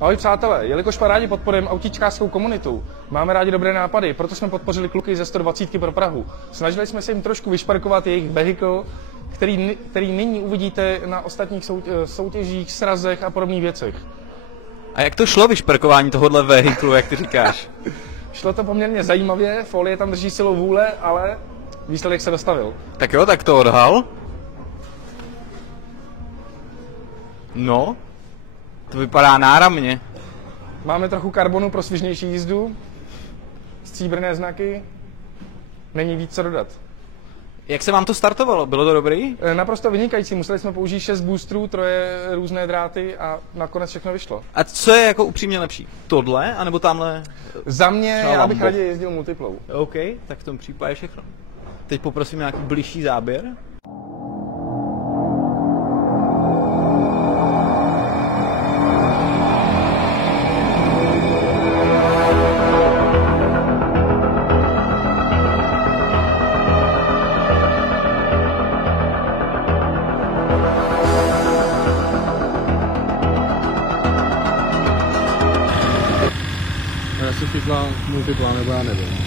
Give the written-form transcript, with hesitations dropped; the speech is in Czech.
Ahoj přátelé, jelikož rádi podporujeme autíčkářskou komunitu, máme rádi dobré nápady, proto jsme podpořili kluky ze 120 pro Prahu. Snažili jsme se jim trošku vyšperkovat jejich vehikl, který nyní uvidíte na ostatních soutěžích, srazech a podobných věcech. A jak to šlo vyšperkování tohohle vehiklu, jak ty říkáš? Šlo to poměrně zajímavě, folie tam drží silou vůle, ale výsledek se dostavil. Tak jo, tak to odhal. No, to vypadá náramně. Máme trochu karbonu pro svižnější jízdu, stříbrné znaky, není víc co dodat. Jak se vám to startovalo? Bylo to dobrý? Naprosto vynikající, museli jsme použít 6 boostrů, 3 různé dráty a nakonec všechno vyšlo. A co je jako upřímně lepší? Tohle, anebo tamhle? Za mě, já bych raději jezdil multiplou. OK, tak v tom případě všechno. Teď poprosím nějaký bližší záběr. Já jsem chytla multipla, nebo já nevím.